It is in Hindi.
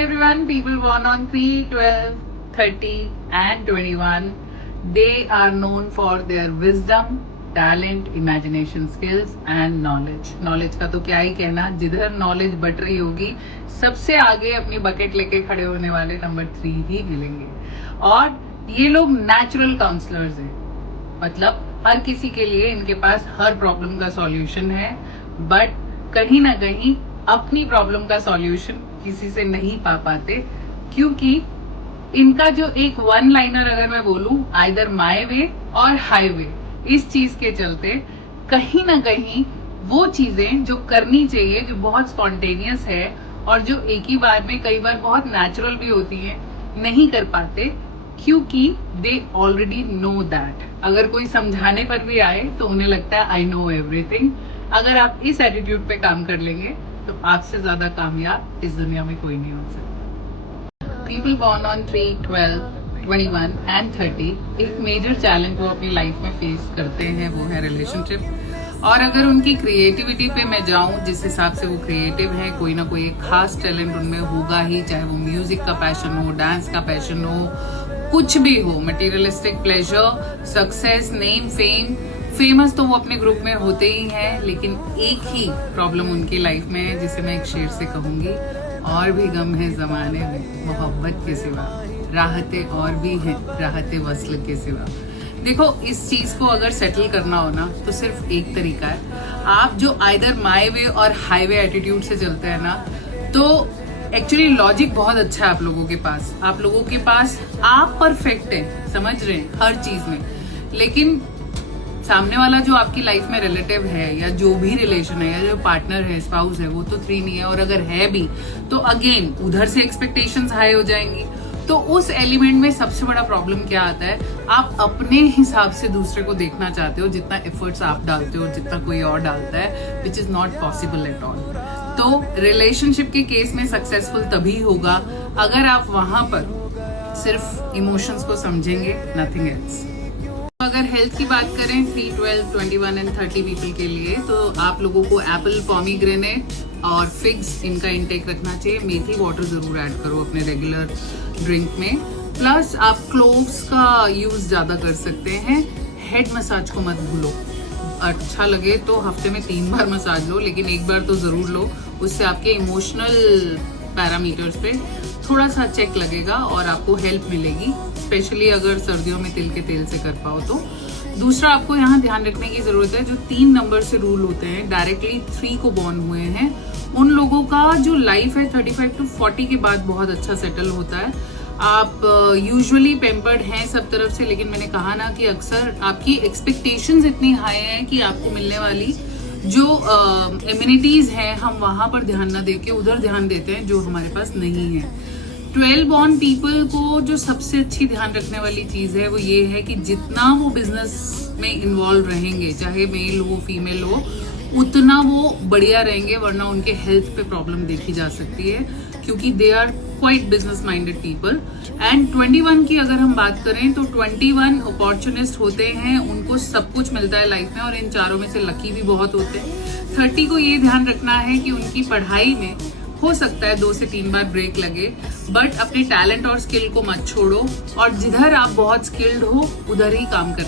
everyone, people born on 3, 12, 30 and 21, they are known for their wisdom, talent, imagination skills and knowledge. Knowledge का तो क्या ही कहना, जिधर knowledge बट रही होगी सबसे आगे अपनी बकेट लेके खड़े होने वाले नंबर 3 ही मिलेंगे. और ये लोग नेचुरल काउंसलर्स हैं, मतलब हर किसी के लिए इनके पास हर प्रॉब्लम का सॉल्यूशन है, बट कहीं ना कहीं अपनी प्रॉब्लम का सॉल्यूशन किसी से नहीं पा पाते, क्योंकि इनका जो एक वन लाइनर अगर मैं बोलूं, आइदर माय वे और हाईवे, इस चीज के चलते कहीं ना कहीं वो चीजें जो करनी चाहिए, जो बहुत स्पॉन्टेनियस है और जो एक ही बार में कई बार बहुत नेचुरल भी होती है, नहीं कर पाते, क्योंकि दे ऑलरेडी नो दैट. अगर कोई समझाने पर भी आए तो उन्हें लगता है आई नो एवरीथिंग. अगर आप इस एटीट्यूड पे काम कर लेंगे तो आपसे ज्यादा कामयाब इस दुनिया में कोई नहीं हो सकता. पीपल बॉर्न ऑन 3, 12, 21 एंड 30 एक मेजर चैलेंज वो अपनी लाइफ में फेस करते हैं, वो है रिलेशनशिप. और अगर उनकी क्रिएटिविटी पे मैं जाऊं, जिस हिसाब से वो क्रिएटिव है, कोई ना कोई एक खास टैलेंट उनमें होगा ही, चाहे वो म्यूजिक का पैशन हो, डांस का पैशन हो, कुछ भी हो, materialistic pleasure, success, name, fame. Famous तो वो अपने ग्रुप में होते ही हैं, लेकिन एक ही प्रॉब्लम उनकी लाइफ में है, जिसे मैं एक शेर से कहूंगी, और भी गम है जमाने में मोहब्बत के सिवा, राहतें और भी हैं राहतें वस्ल के सिवा. देखो, इस चीज को अगर सेटल करना हो ना, तो सिर्फ एक तरीका है. आप जो आइदर माय वे और हाईवे एटीट्यूड से चलते हैं ना, तो एक्चुअली लॉजिक बहुत अच्छा है आप लोगों के पास. आप लोगों के पास आप परफेक्ट हैं, समझ रहे हैं हर चीज में, लेकिन सामने वाला जो आपकी लाइफ में रिलेटिव है, या जो भी रिलेशन है, या जो पार्टनर है, स्पाउस है, वो तो 3 नहीं है. और अगर है भी तो अगेन उधर से एक्सपेक्टेशंस हाई हो जाएंगी. तो उस एलिमेंट में सबसे बड़ा प्रॉब्लम क्या आता है, आप अपने हिसाब से दूसरे को देखना चाहते हो, जितना एफर्ट्स आप डालते हो, जितना कोई और डालता है, which is not possible at all. तो रिलेशनशिप के केस में सक्सेसफुल तभी होगा अगर आप वहां पर सिर्फ इमोशंस को समझेंगे, नथिंग एल्स. अगर हेल्थ की बात करें 3, 12, 21 एंड 30 पीपल के लिए, तो आप लोगों को एप्पल, पॉमीग्रेनेट और फिग्स इनका इंटेक रखना चाहिए. मेथी वाटर जरूर ऐड करो अपने रेगुलर ड्रिंक में. प्लस आप क्लोव्स का यूज ज्यादा कर सकते हैं. हेड मसाज को मत भूलो. अच्छा लगे तो हफ्ते में 3 बार मसाज लो, लेकिन एक बार तो जरूर लो. उससे आपके इमोशनल पैरामीटर्स पे थोड़ा सा चेक लगेगा और आपको हेल्प मिलेगी, स्पेशली अगर सर्दियों में तिल के तेल से कर पाओ तो. दूसरा आपको यहाँ ध्यान रखने की जरूरत है, जो 3 नंबर से रूल होते हैं, डायरेक्टली 3 को बॉर्न हुए हैं, उन लोगों का जो लाइफ है 35 to 40 के बाद बहुत अच्छा सेटल होता है. आप यूजुअली पेम्पर्ड हैं सब तरफ से, लेकिन मैंने कहा ना कि अक्सर आपकी एक्सपेक्टेशंस इतनी हाई हैं कि आपको मिलने वाली जो इम्यूनिटीज हैं, हम वहां पर ध्यान न देके उधर ध्यान देते हैं जो हमारे पास नहीं है. 12 बॉर्न पीपल को जो सबसे अच्छी ध्यान रखने वाली चीज है वो ये है कि जितना वो बिजनेस में इन्वॉल्व रहेंगे, चाहे मेल हो फीमेल हो, उतना वो बढ़िया रहेंगे, वरना उनके हेल्थ पे प्रॉब्लम देखी जा सकती है, क्योंकि they are quite business minded people. And 21 की अगर हम बात करें तो 21 अपॉर्चुनिस्ट होते हैं, उनको सब कुछ मिलता है लाइफ में, और इन चारों में से लकी भी बहुत होते हैं. 30 को ये ध्यान रखना है कि उनकी पढ़ाई में हो सकता है 2 से 3 बार ब्रेक लगे, बट अपने टैलेंट और स्किल को मत छोड़ो, और जिधर आप बहुत स्किल्ड हो उधर ही काम करने